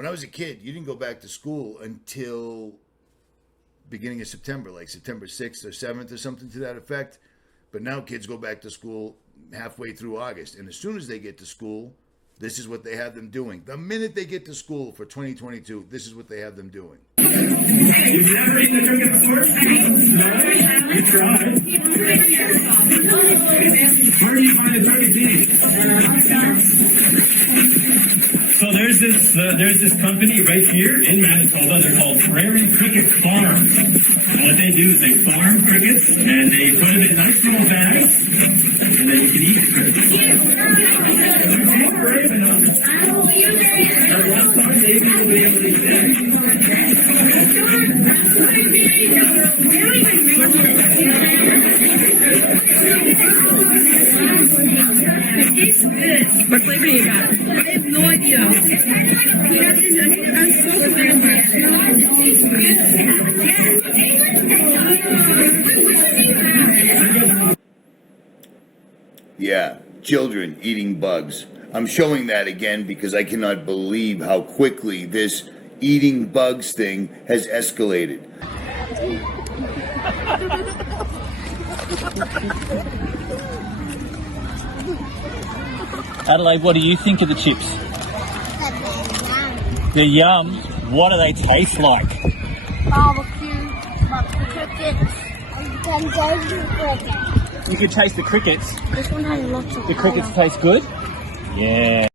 when I was a kid, you didn't go back to school until beginning of September, like September 6th or 7th or something to that effect. But now kids go back to school halfway through August. And as soon as they get to school, this is what they have them doing. The minute they get to school for 2022, this is what they have them doing. You've never eaten a cricket before? No? You tried. Where do you find the cricket bees? So there's this company right here in Manitoba. They're called Prairie Cricket Farm. And what they do is they farm crickets and they put them in nice little bags, and then you can eat crickets. You're brave enough. At one point, maybe you'll be able to eat What flavor you got? I have no idea. I'm so Yeah, children eating bugs. I'm showing that again because I cannot believe how quickly this eating bugs thing has escalated. Adelaide, what do you think of the chips? They're yum. What do they taste like? Barbecue, crickets, and tandoori crickets. You could taste the crickets. This one has lots of The crickets taste good? Yeah.